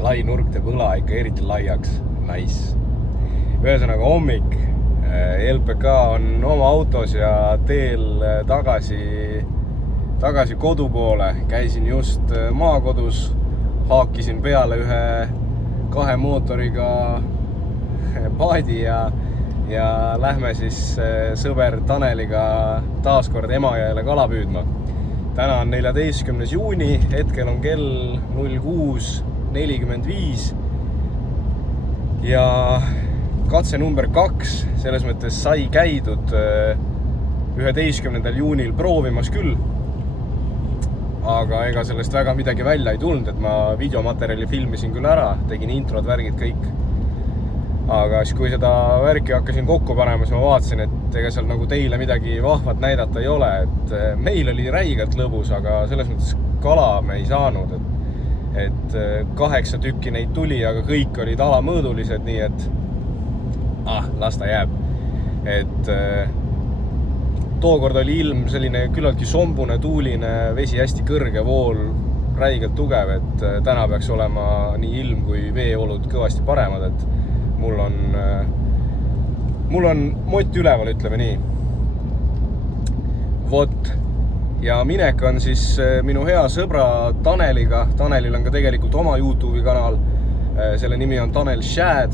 lai nurk teeb õla ikka eriti laiaks. Nice. Ühesõnaga hommik. LPK on oma autos ja teel tagasi kodu poole. Käisin just maakodus, haakisin peale ühe 2 mootoriga paadi ja lähme siis sõber Taneliga taaskord Emajõele kala püüdma. Täna on 14. juuni, hetkel on kell 06.45 ja katse number 2, selles mõttes sai käidud 11. juunil proovimas küll, aga ega sellest väga midagi välja ei tulnud, et ma videomaterjali filmisin küll ära, tegin introd, värgid kõik. Aga siis kui seda värki hakkasin kokku panema, siis ma vaatasin, et ega seal nagu teile midagi vahvat näidata ei ole, et meil oli räigelt lõbus, aga selles mõttes kala me ei saanud, et 8 tükki neid tuli, aga kõik olid alamõõdulised, nii et las ta jääb. Et tookord oli ilm selline küllaltki sombune, tuuline, vesi hästi kõrge, vool räigelt tugev, et täna peaks olema nii ilm kui veeolud kõvasti paremad, et mul on mott üleval, ütleme nii. Vot. Ja minek on siis minu hea sõbra Taneliga. Tanelil on ka tegelikult oma YouTube'i kanal. Selle nimi on Tanel Shad.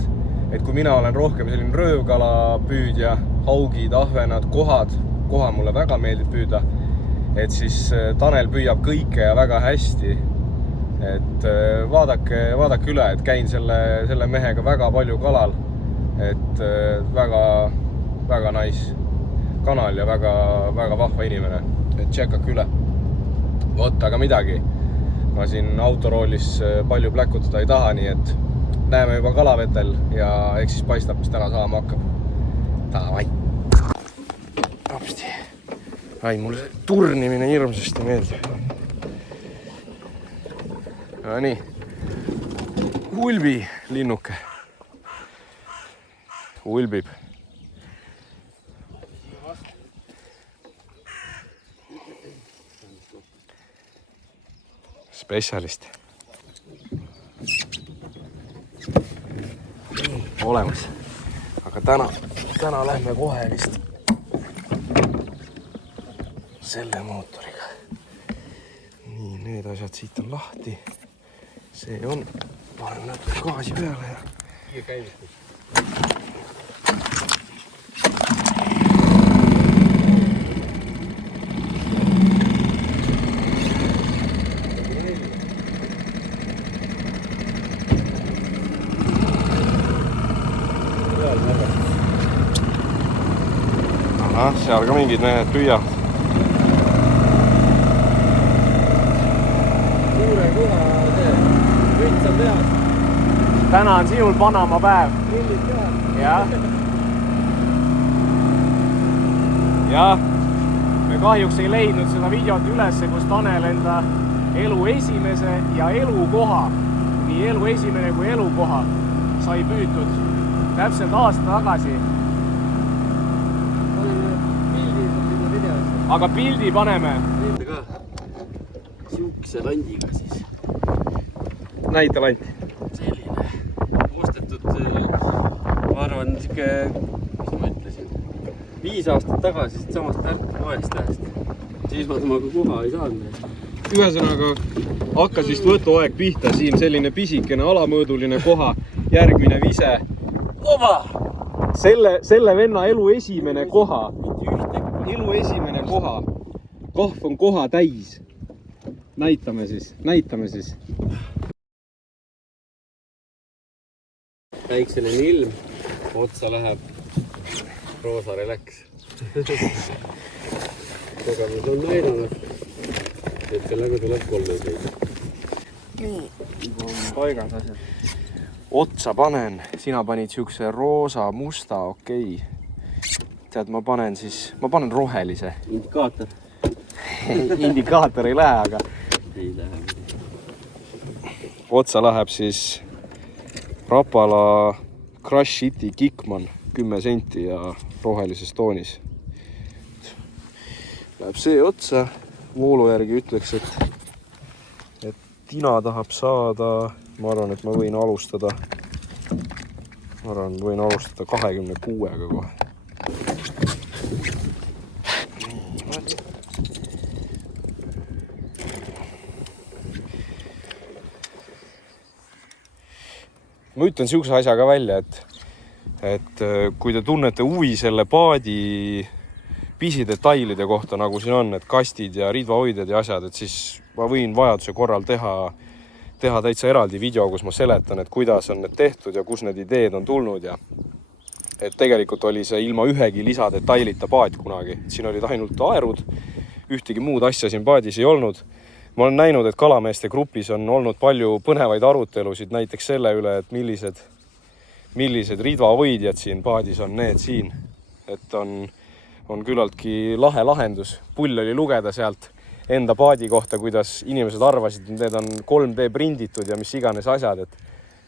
Et kui mina olen rohkem selline röövkala püüdja, haugid, ahvenad, koha mulle väga meeldib püüda, et siis Tanel püüab kõike ja väga hästi. Et vaadake üle, et käin selle mehega väga palju kalal, et väga nice kanal ja väga vahva inimene, et tšekkake üle. Vot, aga midagi, ma siin autoroolis palju pläkutada ei taha, nii et näeme juba kalavetel ja eks siis paistab, mis täna saama hakkab. Davai. Apsti. Ai, mulle turnimine hirmsasti meeldib. Ja nii. Ulbi linnuke. Ulbib. Spetsialist. Olemas. Aga täna lähme kohe vist selle mootoriga. Nii, need asjad siit on lahti. See on, paneme natuke gaasi peale ja käivitus. Seal ka mingid mehed püüavad. Suure kuha püüd sa pead. Täna on sinul Panama päev. Pillid ka. Jah. Me kahjuks ei leidnud seda videot ülesse, kus Tanel enda elu esimese ja elukoha, nii elu esimene kui elukoha sai püütud täpselt aasta tagasi. Aga pildi paneme. Ka siukse landiga siis. Näita lant. Selline. Ostetud, ma arvan, siuke, mis ma ütlesin, 5 aastat tagasi samast Tartu tähest. Siis ma temaga kuha ei saanud. Ühesõnaga hakkas vist võtuaeg pihta. Siin selline pisikene alamõõduline koha. Järgmine vise. Oba! Selle venna elu esimene koha. Elu esimene koha. Kahv on koha täis. Näitame siis. Päikseline ilm. Otsa läheb. Roosa relax. Kogemus on näidanud, et sellega tuleb 3 seida. Nii, paigas asjad. Otsa panen. Sina panid siukse roosa, musta, okei. Tead, ma panen rohelise. Indikaator. Indikaator ei lähe, aga ei lähe. Otsa läheb siis Rapala Crush City Kickman 10 senti ja rohelises toonis. Läheb see otsa. Voolu järgi ütleks, et Tina tahab saada ma arvan, et ma võin alustada 26-ga kohe. Ma ütlen siukse asja ka välja, et kui te tunnete huvi selle paadi pisidetailide kohta, nagu siin on, et kastid ja ridvahoidjad ja asjad, et siis ma võin vajaduse korral teha täitsa eraldi video, kus ma seletan, et kuidas on need tehtud ja kus need ideed on tulnud ja et tegelikult oli see ilma ühegi lisadetailita paat kunagi. Siin olid ainult aerud, ühtegi muud asja siin paadis ei olnud. Ma olen näinud, et kalameeste grupis on olnud palju põnevaid arutelusid näiteks selle üle, et millised ridvahoidjad siin paadis on need siin. Et on küllaltki lahe lahendus. Pull oli lugeda sealt enda paadi kohta, kuidas inimesed arvasid, et need on 3D prinditud ja mis iganes asjad. Et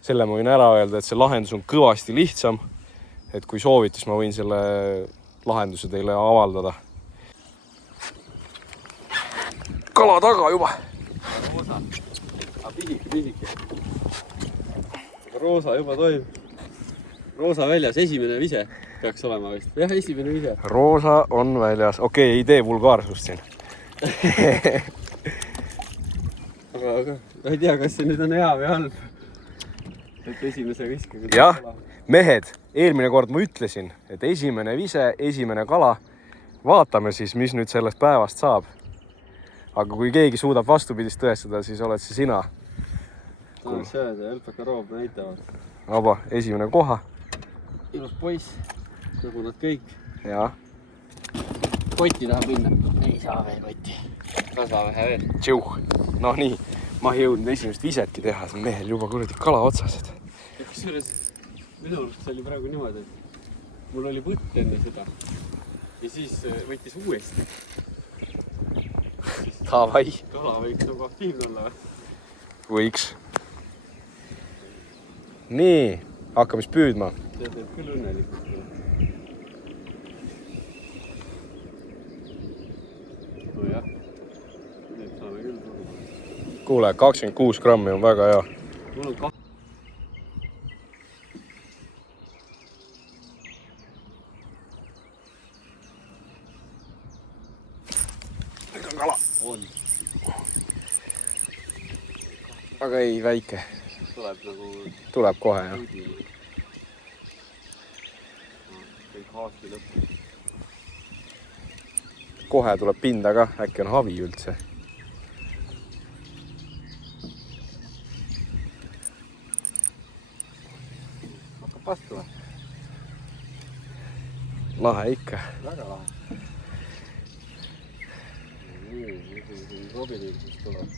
selle ma võin ära öelda, et see lahendus on kõvasti lihtsam. Et kui soovitus, ma võin selle lahenduse teile avaldada. Kala taga juba. Roosa. Pisike. Roosa juba toimub. Roosa väljas, esimene vise peaks olema vist. Jah, esimene vise. Roosa on väljas. Okei, ei tee vulgaarsust siin. aga ma ei tea, kas see nüüd on hea või halb. Et esimese viske. Jah, mehed, eelmine kord ma ütlesin, et esimene vise, esimene kala. Vaatame siis, mis nüüd sellest päevast saab. Aga kui keegi suudab vastupidist tõestada, siis oled see sina. Shad ja LPK Roob näitavad. Aba, esimene koha. Ilus poiss, nagu nad kõik. Ja. Kotti tahab minna. Ei saa veel kotti. Kasva vähe veel. Tšuh. No nii, ma ei jõudnud esimest visetki teha, see mehel juba kuradi kala otsased. Ja kusjuures minu arust oli praegu niimoodi, et mul oli võtt enne seda. Ja siis võttis uuesti. Davai. Kala võiks nagu aktiivne olla või? Võiks. Nii, hakkame siis püüdma. See teeb küll õnnelikult. No jah, nüüd saame küll tulla. Kuule, 26 grammi on väga hea. Mul on kala. On. Aga ei, väike. Tuleb nagu... Tuleb kohe, jah. Kõik haasti lõppu. Kohe tuleb pinda ka, äkki on havi üldse. Hakkab vastu või? Lahe ikka. Väga lahe. Nii, Robinil tuleb.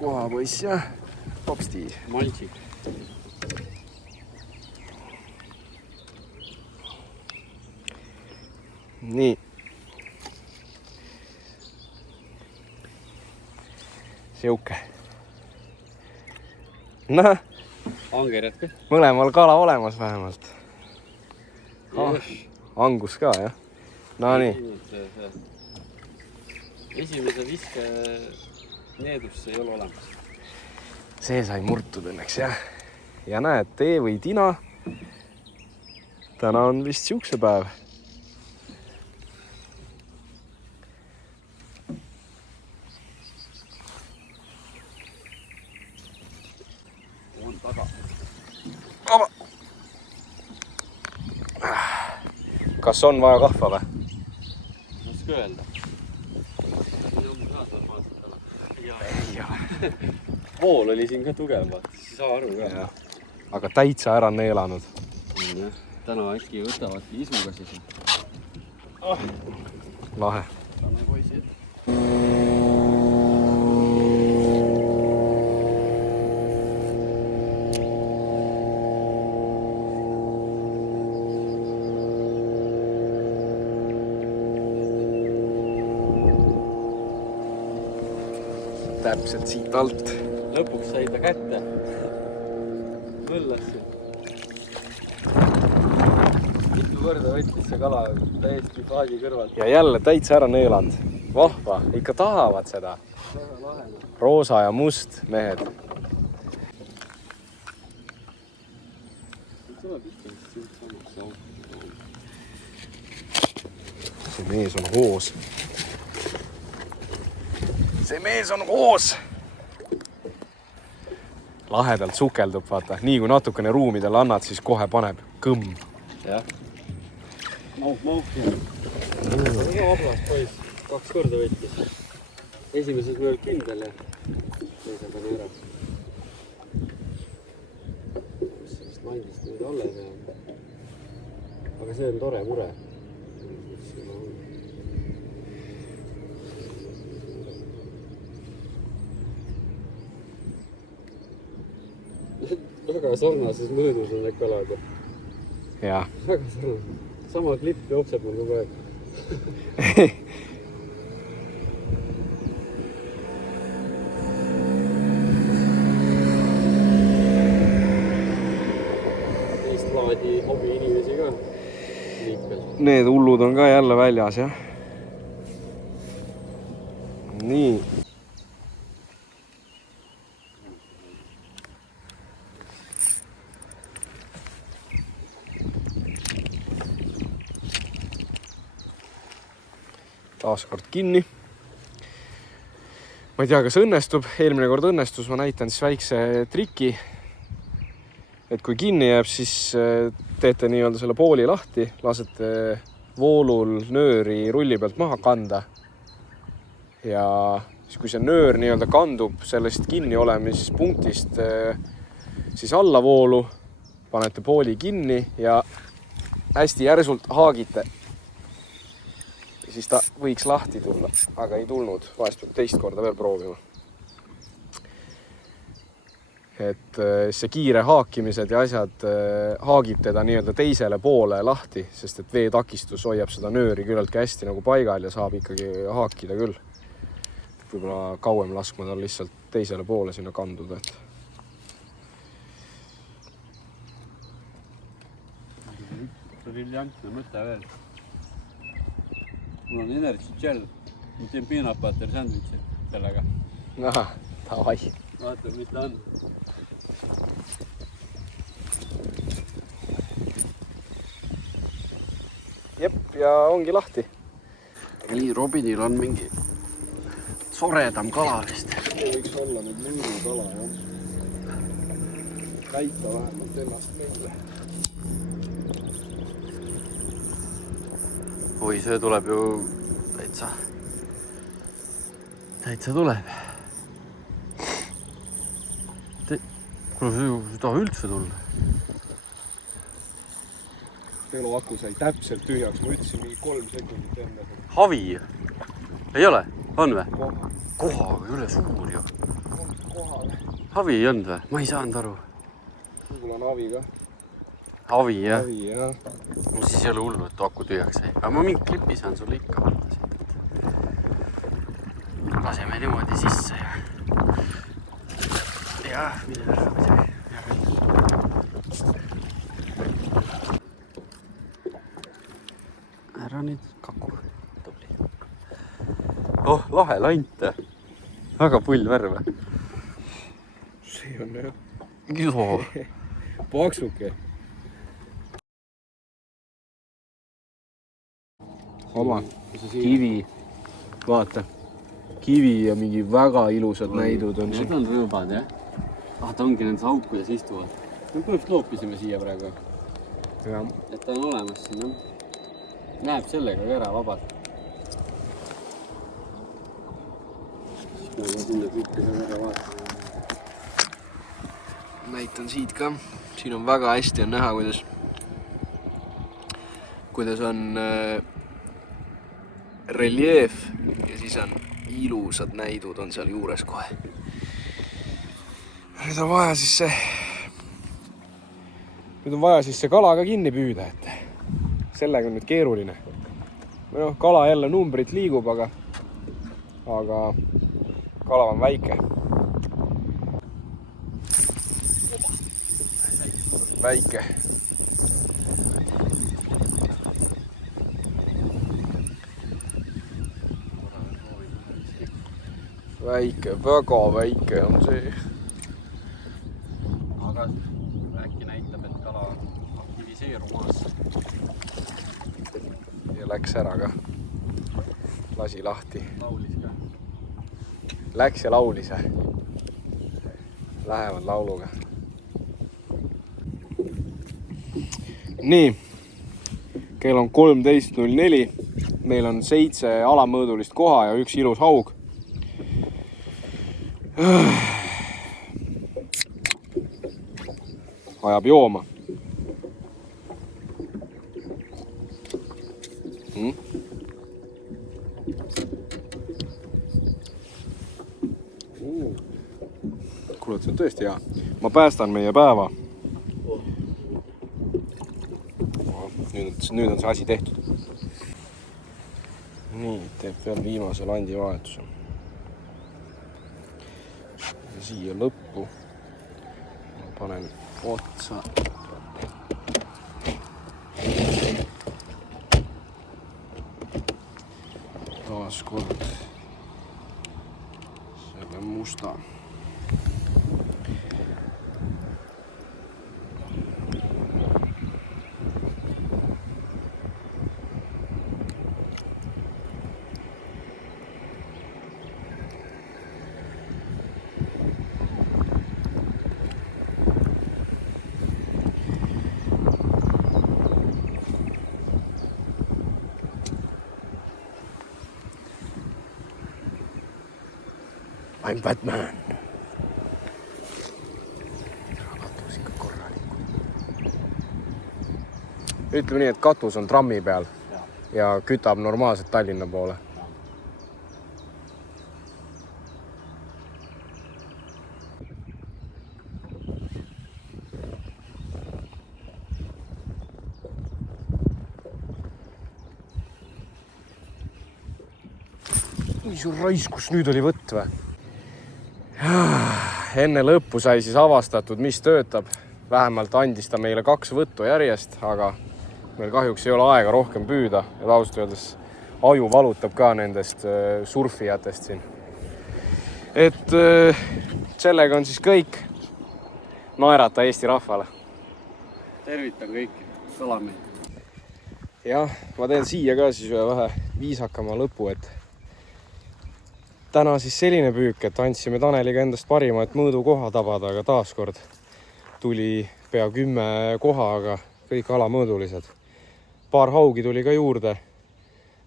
Koha poiss ja popsti. Malčik. Nii. Siuke. Noh. Angerjad ka? Mõlemal kala olemas vähemalt. Angus ka, jah. No nii. Esimese viske needusse ei ole olemas. See sai murtud õnneks, jah. Ja näed, tee või tina. Täna on vist siukse päev. On taga. Kas on vaja kahva või? Oska öelda. Vool oli siin ka tugev, siis ei saa aru ka. Aga täitsa ära neelanud. Täna äkki võtavadki isuga siis. Lahe. Täna poisid. Täpselt siit alt. Lõpuks sai ta kätte. Võllas siin. Mitu korda võttis see kala täiesti paadi kõrvalt. Ja jälle täitsa ära neelanud. Vahva, ikka tahavad seda. Väga lahe. Roosa ja must mehed. Tuleb ikka siit samaks. See mees on hoos. See mees on hoos! Lahedalt sukeldub, vaata. Nii kui natukene ruumi talle annad, siis kohe paneb kõmm. Jah. Mauk. Väga vablas poiss. 2 korda võttis. Esimeses me olid kindel ja teisel pani ära. Kus sellest mandist nüüd alles ja... Aga see on tore mure. Väga sarnases mõõdus on need kalad. Jaa. Väga sarnases. Sama klipp jookseb mul kogu aeg. Teist laadi hobi inimesi ka liikvel. Need hullud on ka jälle väljas, jah? Nii. Taas kord kinni. Ma ei tea, kas õnnestub. Eelmine kord õnnestus. Ma näitan siis väikse triki. Et kui kinni jääb, siis teete nii-öelda selle pooli lahti. Lasete voolul nööri rulli pealt maha kanda. Ja siis kui see nöör nii-öelda kandub sellest kinni olemispunktist siis alla voolu, panete pooli kinni ja hästi järsult haagite. Siis ta võiks lahti tulla, aga ei tulnud. Vahest peab teist korda veel proovima. Et see kiire haakimised ja asjad haagib teda nii-öelda teisele poole lahti, sest et veetakistus hoiab seda nööri küllalt hästi nagu paigal ja saab ikkagi haakida küll. Võib-olla kauem laskma tal lihtsalt teisele poole sinna kanduda. Briljantne mõte veel. Mul on energy gel. Ma teen peanut butter sandwichi sellega. Aha, davai. Vaata, mis ta on. Jep, ja ongi lahti. Nii, Robinil on mingi soredam kala vist. See võiks olla nüüd müüru kala, jah. Näita vähemalt ennast meile. Oi, see tuleb ju täitsa tuleb. Kuule, see ei taha üldse tulla. Telo aku sai täpselt tühjaks. Ma ütlesin mingi 3 sekundit enne. Havi? Ei ole? On või? Koha. Kohaga üle suur ju. Kohale. Havi ei olnud või? Ma ei saanud aru. Mul on havi ka. Havi, jah? Havi, jah. No siis ei ole hullu, et aku tühjaks ei. Aga ma mingi klipi saan sulle ikka vaata siit. Laseme niimoodi sisse ja... Jah, mine ära. Ära nüüd kaku. Tubli. Oh, lahe lant. Väga pull värv. See on jah. Joo. Paksuke. Oma kivi. Vaata. Kivi ja mingi väga ilusad näidud on siin. Need on rõõbad, jah? Ah, ta ongi nendes aukudes istuvad. Me põhjust loopisime siia praegu. Ja. Et ta on olemas siin, noh. Näeb sellega ka ära vabalt. Siis ma sinna kõike seal ära vaatama. Näitan siit ka. Siin on väga hästi on näha, kuidas on reljeef ja siis on ilusad näidud on seal juures kohe. Nüüd on vaja siis see kala ka kinni püüda, et sellega on nüüd keeruline. No, kala jälle numbrit liigub, aga kala on väike. Väike. väike, väga väike on see. Aga äkki näitab, et kala aktiviseerumas. Ja läks ära ka. Lasi lahti. Laulis ka. Läks ja laulis. Lähevad lauluga. Nii. Kell on 13.04. Meil on 7 alamõõdulist koha ja 1 ilus haug. Ajab jooma. Kuule, see on tõesti hea. Ma päästan meie päeva. Nüüd on see asi tehtud. Nii, teeb veel viimase landi vahetuse. Ja siia lõppu ma panen otsa. Taas kord selle musta. I'm Batman. Katus ikka korralikult. Ütleme nii, et katus on trammi peal ja kütab normaalselt Tallinna poole. Oi, su raiskus nüüd oli võtt või? Enne lõppu sai siis avastatud, mis töötab. Vähemalt andis ta meile 2 võttu järjest, aga meil kahjuks ei ole aega rohkem püüda. Ja ausalt öeldes aju valutab ka nendest surfijatest siin. Et sellega on siis kõik. Naerata Eesti rahvale. Tervitan kõiki kalamehi. Jah, ma teen siia ka siis ühe vähe viisakama lõpu, et täna siis selline püük, et andsime Taneliga endast parima, et mõõdu koha tabada, aga taaskord tuli pea 10 koha, aga kõik alamõõdulised. Paar haugi tuli ka juurde,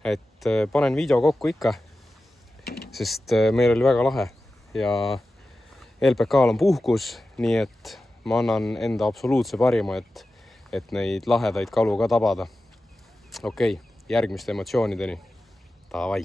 et panen video kokku ikka, sest meil oli väga lahe ja LPK-l on puhkus, nii et ma annan enda absoluutse parima, et neid lahedaid kalu ka tabada. Okei, järgmiste emotsioonideni. Davai!